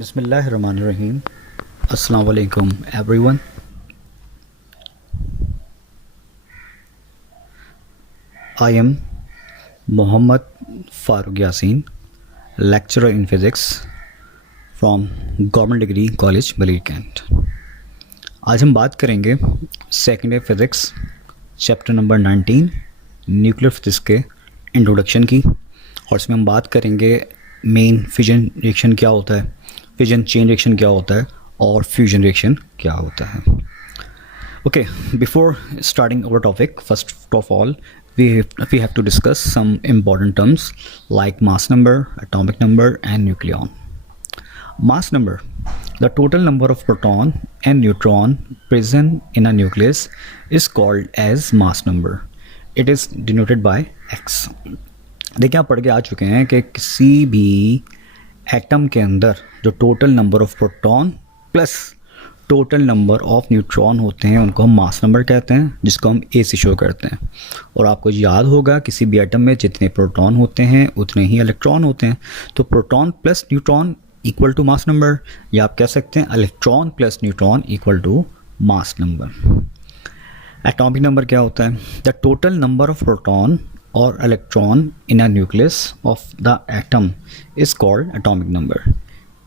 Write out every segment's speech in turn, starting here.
Bismillahirrahmanirrahim. Assalamu alaikum everyone. I am Mohammad Farooq Yasin, lecturer in physics from Government Degree College Balir Kent. आज हम बात करेंगे second year physics chapter number 19 nuclear physics के introduction की, और इसमें हम बात करेंगे मेन फिजन रिएक्शन क्या होता है, फिजन चेन रिएक्शन क्या होता है और फ्यूजन रिएक्शन क्या होता है. Okay, before starting our topic, first of all we have to discuss some important terms like mass number, atomic number and nucleon. Mass number: the total number of proton and neutron present in a nucleus is called as mass number. It is denoted by x. देखिए, आप पढ़ के आ चुके हैं कि किसी भी atom के अंदर जो total number of proton plus total number of neutron होते हैं उनको हम मास नंबर कहते हैं, जिसको हम ए से शो करते हैं. और आपको याद होगा किसी भी एटम में जितने प्रोटॉन होते हैं उतने ही इलेक्ट्रॉन होते हैं, तो proton plus neutron equal to mass number, या आप कह सकते हैं electron plus neutron equal to mass number. Atomic number क्या होता है? The total number of proton और electron in a nucleus of the atom is called atomic number.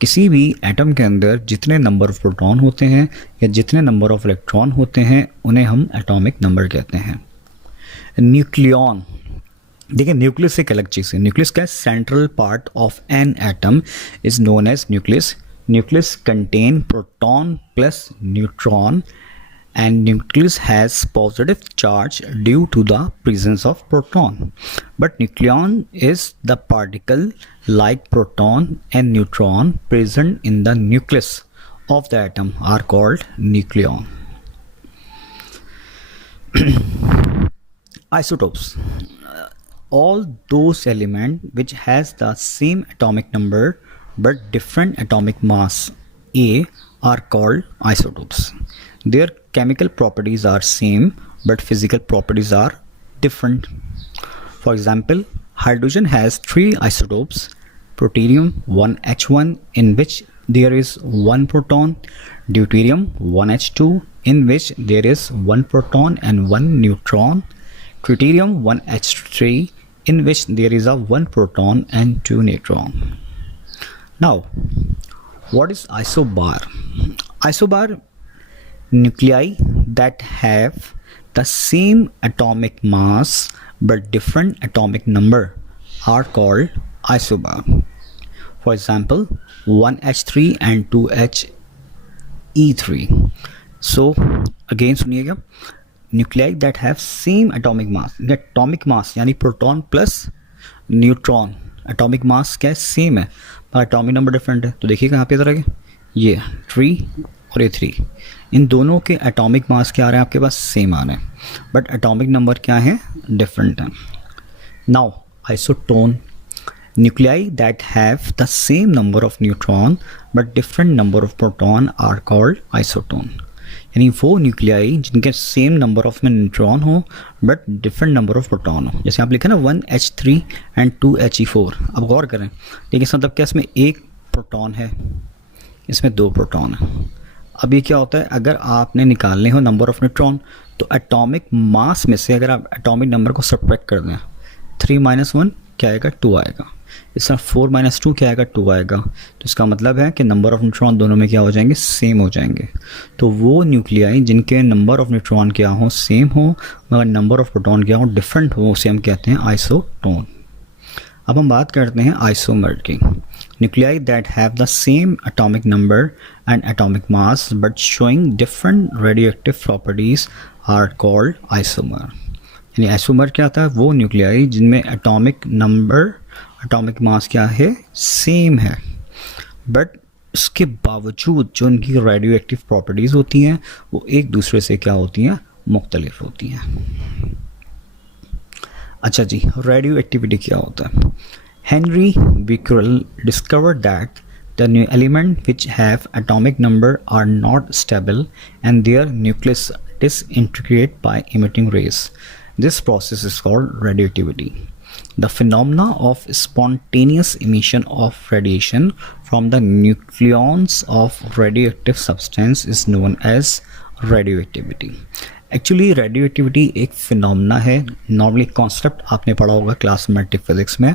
किसी भी एटम के अंदर जितने नंबर ऑफ प्रोटॉन होते हैं या जितने नंबर ऑफ इलेक्ट्रॉन होते हैं उन्हें हम एटॉमिक नंबर कहते हैं. न्यूक्लियन, देखिए न्यूक्लियस एक अलग चीज़ है. न्यूक्लियस का central part of an atom is known as nucleus. Nucleus contain proton plus neutron and nucleus has positive charge due to the presence of proton, but nucleon is the particle like proton and neutron present in the nucleus of the atom are called nucleon. Isotopes: all those elements which has the same atomic number but different atomic mass A are called isotopes. Their chemical properties are same but physical properties are different. For example, hydrogen has three isotopes: protonium 1H1 in which there is one proton, deuterium 1H2 in which there is one proton and one neutron, tritium 1H3 in which there is a one proton and two neutron. Now, what is isobar? Isobar: nuclei that have the same atomic mass but different atomic number are called isobar. For example, 1H3 and 2He3. So again सुनिएगा, nuclei that have same atomic mass. atomic mass यानी proton plus neutron, atomic mass क्या है? Same है पर atomic number different है. तो देखिएगा यहाँ पे जरा, ये 3 और ये 3, इन दोनों के एटॉमिक मास क्या आ रहे हैं आपके पास? सेम आ रहे हैं, बट एटॉमिक नंबर क्या है? डिफरेंट है. Now isotone: nuclei that have the same number of neutron but different number of proton are called isotone. यानी वो न्यूक्लियाई जिनके सेम नंबर ऑफ में न्यूट्रॉन हो but different number of proton हो. जैसे आप लिखे ना 1H3 एंड 2He4. अब गौर करें, लेकिन इसका मतलब क्या, इसमें एक प्रोटॉन है, इसमें दो प्रोटॉन है. अब ये क्या होता है, अगर आपने निकालने हो नंबर ऑफ न्यूट्रॉन तो एटॉमिक मास में से अगर आप एटॉमिक नंबर को सब्ट्रैक्ट कर दें, 3 - 1 क्या आएगा? 2 आएगा. इस तरह 4 - 2 क्या आएगा? 2 आएगा. तो इसका मतलब है कि नंबर ऑफ न्यूट्रॉन दोनों में क्या हो जाएंगे? सेम हो जाएंगे. तो वो न्यूक्लियाई जिनके नंबर ऑफ न्यूट्रॉन क्या हो? सेम हो, मगर नंबर ऑफ प्रोटॉन क्या हो? डिफरेंट हो, उसे हम कहते हैं आइसोटोन. अब हम बात करते हैं आइसोमर की. Nuclei that have the same atomic number and atomic mass but showing different radioactive properties are called isomer. यानी आइसोमर क्या था? वो न्यूक्लियाई जिनमें एटॉमिक नंबर, एटॉमिक मास क्या है? सेम है, बट उसके बावजूद जो उनकी रेडियो एक्टिव प्रॉपर्टीज़ होती हैं वो एक दूसरे से क्या होती हैं? मुख्तलिफ होती हैं. अच्छा जी, रेडियो एक्टिविटी क्या होता है? Henry Becquerel discovered that the new elements which have atomic number are not stable and their nucleus disintegrate by emitting rays. This process is called radioactivity. The phenomena of spontaneous emission of radiation from the nucleons of radioactive substance is known as radioactivity. Actually radioactivity एक phenomena है. Normally concept आपने पढ़ा होगा class matric physics में.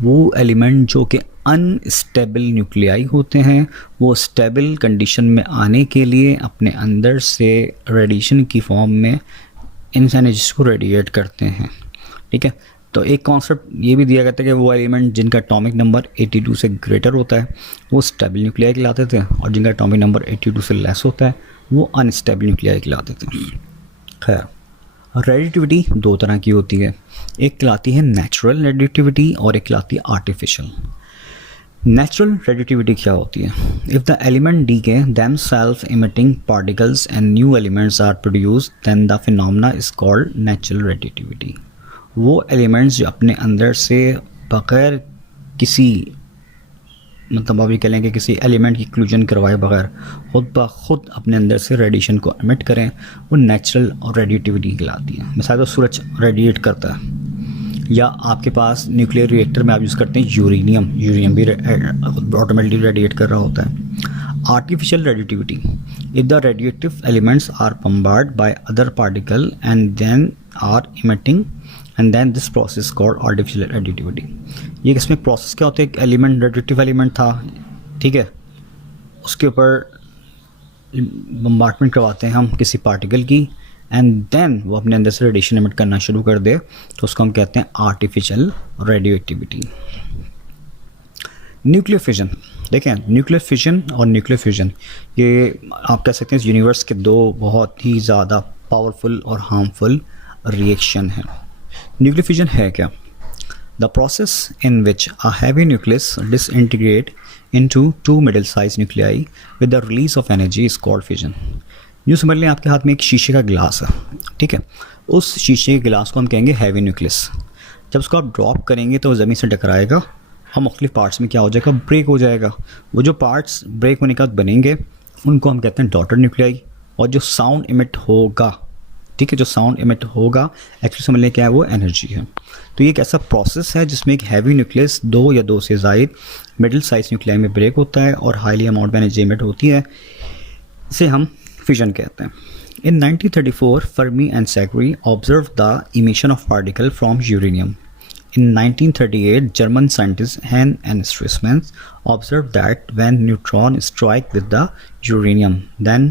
वो element जो कि unstable nuclei होते हैं, वो स्टेबल कंडीशन में आने के लिए अपने अंदर से रेडिएशन की फॉर्म में इन एनर्जीज को रेडिएट करते हैं. ठीक है, तो एक कॉन्सेप्ट ये भी दिया गया था कि वो एलिमेंट जिनका एटॉमिक नंबर 82 से ग्रेटर होता है वो स्टेबल न्यूक्लियाई कहलाते थे, और जिनका एटॉमिक नंबर 82 से लेस होता है वो अनस्टेबल न्यूक्लियाई कहलाते थे. खैर, रेडिएटिविटी दो तरह की होती है. एक कहलाती है नेचुरल रेडिएटिविटी और एक कहलाती है आर्टिफिशियल. नेचुरल रेडिएटिविटी क्या होती है? If the element decay themselves emitting particles and new elements are produced, then the phenomena is called natural radiativity. वो एलिमेंट्स जो अपने अंदर से बग़ैर किसी मतलब आप ये कह लें कि किसी एलिमेंट की इंक्लूजन करवाए बगैर खुद ब खुद अपने अंदर से रेडिएशन को एमिट करें, वो नेचुरल और रेडिएटिविटी कहलाती है. मिसाल तो सूरज रेडिएट करता है, या आपके पास न्यूक्लियर रिएक्टर में आप यूज़ करते हैं यूरेनियम भी ऑटोमेटिकली रेडिएट कर रहा होता है. Artificial radiativity, if the radiative elements are bombard by other particle and then are emitting and then this process called artificial radiativity. ये इसमें प्रोसेस क्या होता है? एक एलिमेंट रेडिएटिव एलिमेंट था, ठीक है, उसके ऊपर बम्बार्टमेंट करवाते हैं हम किसी पार्टिकल की, एंड देन वो अपने अंदर से रेडिएशन एमिट करना शुरू कर दे, तो उसको हम कहते हैं आर्टिफिशियल रेडियोएक्टिविटी. न्यूक्लियर फिजन, देखें, न्यूक्लियर फिजन और न्यूक्लियर फ्यूजन ये आप कह सकते हैं इस यूनिवर्स के दो बहुत ही ज़्यादा पावरफुल और हार्मफुल रिएक्शन है. न्यूक्लियर फ्यूजन है क्या? The process in which a heavy nucleus disintegrate into two middle size nuclei with the release of energy is called fusion. यूँ समझ लें आपके हाथ में एक शीशे का गिलास है, ठीक है, उस शीशे के गिलास को हम कहेंगे हैवी न्यूक्लियस. जब उसको आप ड्रॉप करेंगे तो ज़मीन से टकराएगा और मुख्तलिफ पार्ट्स में क्या हो जाएगा? ब्रेक हो जाएगा. वो जो पार्ट्स ब्रेक होने के बाद बनेंगे उनको हम कहते हैं डॉटर न्यूक्लियाई. और जो साउंड इमिट होगा, ठीक है, जो साउंड इमिट होगा एक्चुअली समझ लें क्या है, वो एनर्जी है. तो ये एक ऐसा प्रोसेस है जिसमें एक हैवी न्यूक्लियस दो या दो से ज़ायद मिडिल साइज न्यूक्लियाई में ब्रेक होता है और हाईली अमाउंट में एनर्जी इमिट होती है. इसे हम fission कहते हैं. In 1934, Fermi and Sacre observed the emission of particle from uranium. In 1938, German scientist Hahn and Stresemann observed that when neutrons strike with the uranium, then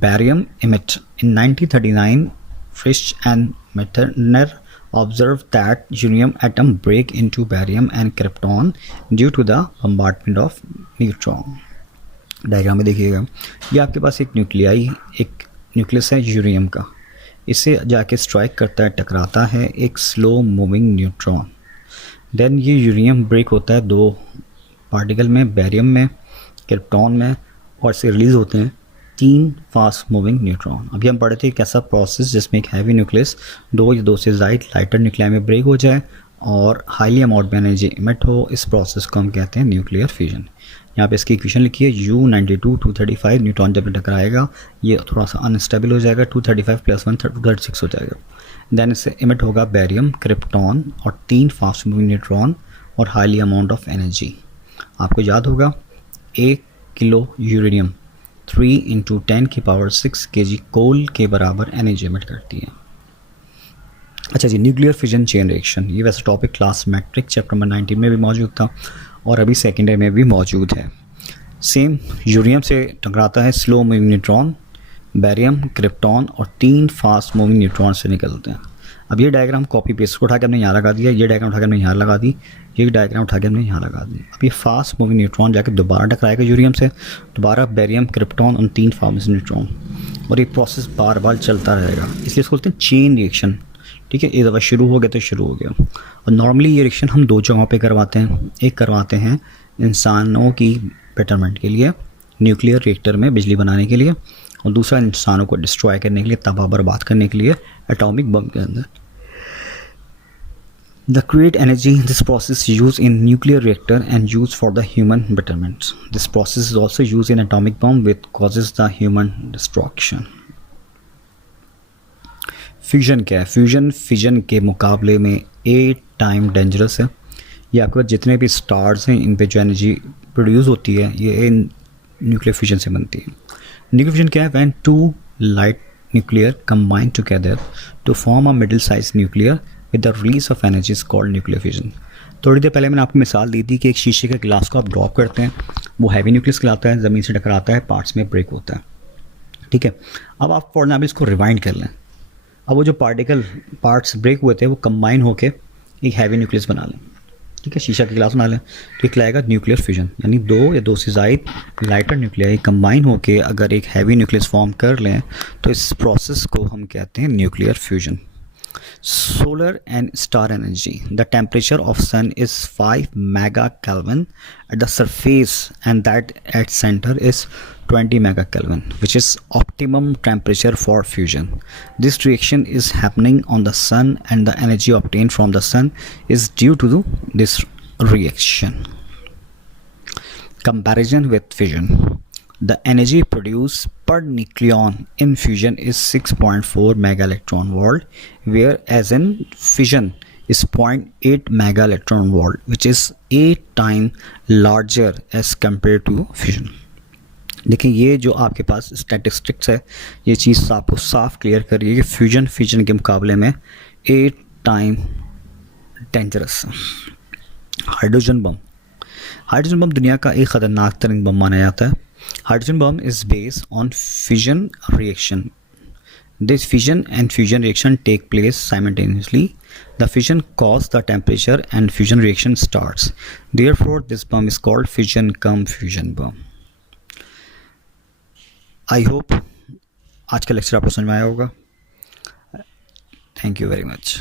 barium emit. In 1939, Frisch and Meitner observed that uranium atom break into barium and krypton due to the bombardment of neutron. Diagram में देखिएगा, ये आपके पास एक nucleus है uranium का. इससे जाके strike करता है, टकराता है एक स्लो मूविंग न्यूट्रॉन. देन ये यूरेनियम ब्रेक होता है दो पार्टिकल में, बैरियम में, क्रिप्टॉन में, और इससे रिलीज़ होते हैं तीन फास्ट मूविंग न्यूट्रॉन. अभी हम पढ़े थे एक ऐसा प्रोसेस जिसमें एक हैवी न्यूक्लियस दो या दो से ज़ायद लाइटर न्यूक्लियाई में ब्रेक हो जाए और हाईली अमाउंट में एनर्जी इमिट हो. इस प्रोसेस को हम कहते हैं न्यूक्लियर फ्यूजन. यहाँ पे इसकी इक्वेशन लिखिए, U92 235 न्यूट्रॉन जब टकराएगा ये थोड़ा सा अनस्टेबल हो जाएगा, 235 + 1 236 हो जाएगा. देन इससे इमिट होगा बैरियम, क्रिप्टॉन और तीन फास्ट मूविंग न्यूट्रॉन और हाईली अमाउंट ऑफ एनर्जी. आपको याद होगा 1 किलो यूरेनियम 3 × 10⁶ kg कोल के बराबर एनर्जी इमिट करती है. अच्छा जी, न्यूक्लियर फिजन चेन रिएक्शन, ये वैसे topic class matric chapter number 19 में भी मौजूद था और अभी सेकेंड ईयर में भी मौजूद है. सेम यूरेनियम से टकराता है slow moving neutron, barium, krypton और तीन फास्ट मूविंग न्यूट्रॉन से निकलते हैं. अब ये डायग्राम कॉपी पेस्ट को उठा के हमने यहाँ लगा दिया, ये डायग्राम उठा के हमने यहाँ लगा दी, ये डायग्राम उठा के हमने यहाँ लगा दी. अब ये फास्ट मूविंग न्यूट्रॉन जाकर दोबारा टकराएगा यूरेनियम से, दोबारा बैरियम, क्रिप्टॉन और तीन फास्ट न्यूट्रॉन, और ये प्रोसेस बार बार चलता रहेगा. इसलिए इसको बोलते हैं चेन रिएक्शन. ठीक है, एक दफ़ा शुरू हो गया तो शुरू हो गया. और नॉर्मली ये रिएक्शन हम दो जगहों पे करवाते हैं. एक करवाते हैं इंसानों की बेटरमेंट के लिए, न्यूक्लियर रिएक्टर में बिजली बनाने के लिए, और दूसरा इंसानों को डिस्ट्रॉय करने के लिए, तबाह बर्बाद करने के लिए एटॉमिक बम के अंदर. The create energy this process use in nuclear reactor and use for the human betterment. This process is also use in atomic bomb which causes the human destruction. Fusion क्या है? Fusion fission के मुकाबले में 8 time dangerous है। ये आपके पास जितने भी स्टार्स हैं इन पे जो एनर्जी प्रोड्यूस होती है ये न्यूक्लियर फ्यूजन से बनती है। न्यूक्लियर फ्यूजन क्या है? When two light nuclear combine together to form a middle size nuclear with the release of energy is called nuclear fusion. थोड़ी देर पहले मैंने आपको मिसाल दी थी कि एक शीशे के गिलास को आप ड्रॉप करते हैं, वो हैवी न्यूक्लियस कहलाता है, ज़मीन से टकराता है, पार्ट्स में ब्रेक होता है, ठीक है। अब आप फॉर एग्जाम्पल इसको रिवाइंड कर लें। अब वो जो पार्टिकल पार्ट्स ब्रेक हुए थे वो कंबाइन होकर एक हैवी न्यूक्लियस बना लें, ठीक है, शीशा के गिलास बना लें, तो एक लाएगा न्यूक्लियर फ्यूजन, यानी दो या दो से ज़ायद लाइटर न्यूक्लियाई कंबाइन होकर अगर एक हैवी न्यूक्लियस फॉर्म कर लें तो इस प्रोसेस को हम कहते हैं nuclear fusion. Solar and star energy. The temperature of sun is 5 megakelvin at the surface, and that at center is 20 megakelvin, which is optimum temperature for fusion. This reaction is happening on the sun, and the energy obtained from the sun is due to this reaction. Comparison with fission. The energy produced per nucleon in fusion is 6.4 mega electron volt, whereas in fission is 0.8 mega electron volt, which is 8 times larger as compared to fission. देखिए ये जो आपके पास statistics है ये चीज़ आपको साफ clear कर रही है कि फ्यूजन फिजन के मुकाबले में 8 टाइम डेंजरस। हाइड्रोजन बम दुनिया का एक ख़तरनाक तरीन बम माना जाता है। Hydrogen bomb is based on fission reaction. This fission and fusion reaction take place simultaneously. The fission causes the temperature and fusion reaction starts. Therefore, this bomb is called fission bomb. I hope आज का lecture आपको समझ में आया होगा। Thank you very much.